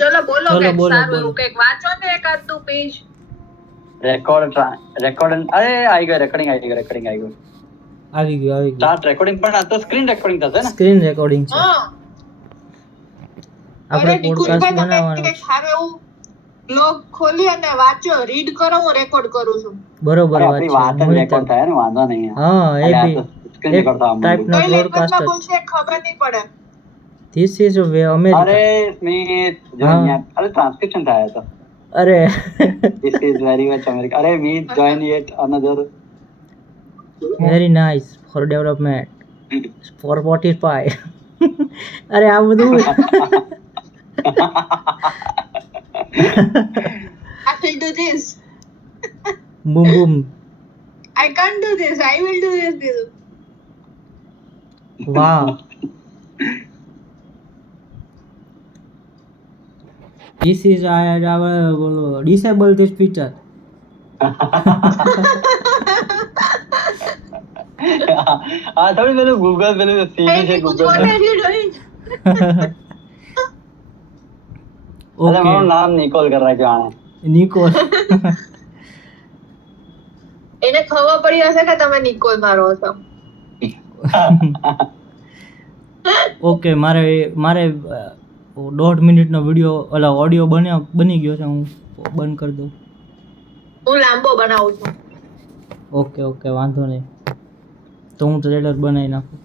ચલો બોલો ચલો, કંઈક બોલો, સારું બોલો. એવું કંઈક વાંચો ને એકાદનું પેજ. રેકોર્ડ અરે આવી ગયો રેકોર્ડિંગ આવી ગયું આવી ગયું સ્ટાર્ટ રેકોર્ડિંગ પણ આ તો સ્ક્રીન રેકોર્ડિંગ થશે ને સ્ક્રીન રેકોર્ડિંગ છે. હા આપણે અરે પોડકાસ્ટ નિકુલભાઈ તમે બનાવવાનું કંઈક સારું એવું બ્લોગ ખોલી અને વાંચો, રીડ કરો, હું રેકોર્ડ કરું છું. બરોબર અરે વાત આપણી છે. વાત જ હું રેકોર્ડ થાય ને વાંધો નહીં હા એ અરે આ બી તો સ્ક્રીન એક રેકોર્ડ થવા માંડ્યું ટાઈપનો કઈ પોડકાસ્ટ લેંગ્વેજમાં જ બોલશે ખબર નહીં પડે. This is America. અરે સ્મિત જો હા. અહીંયા અરે ટ્રાન્સક્રિપ્શન થાય તો અરે This is very much American. અરે meet join yet another. Very nice for development for Spotify. અરે આ બધું I will do this. બૂમ બૂમ. I can't do this. I will do this. વાહ. This is disable this feature. આ થોડી પેલું ગૂગલ પેલું Hey, સીવી છે Nikunj, Google what are you doing? અરે મારું ઓકે નામ નિકોલ કર રાખ્યું આણે નિકોલ. એને ખબર પડી હશે કે તમે નિકોલમાં રહો છો. ઓકે મારે 1.5 મિનિટનો વિડીયો ઓડિયો બની ગયો છે. હું બંધ કરી દઉં. હું લાંબો બનાવું છું. ઓકે વાંધો નહીં. તો હું ટ્રેલર બનાવી નાખું.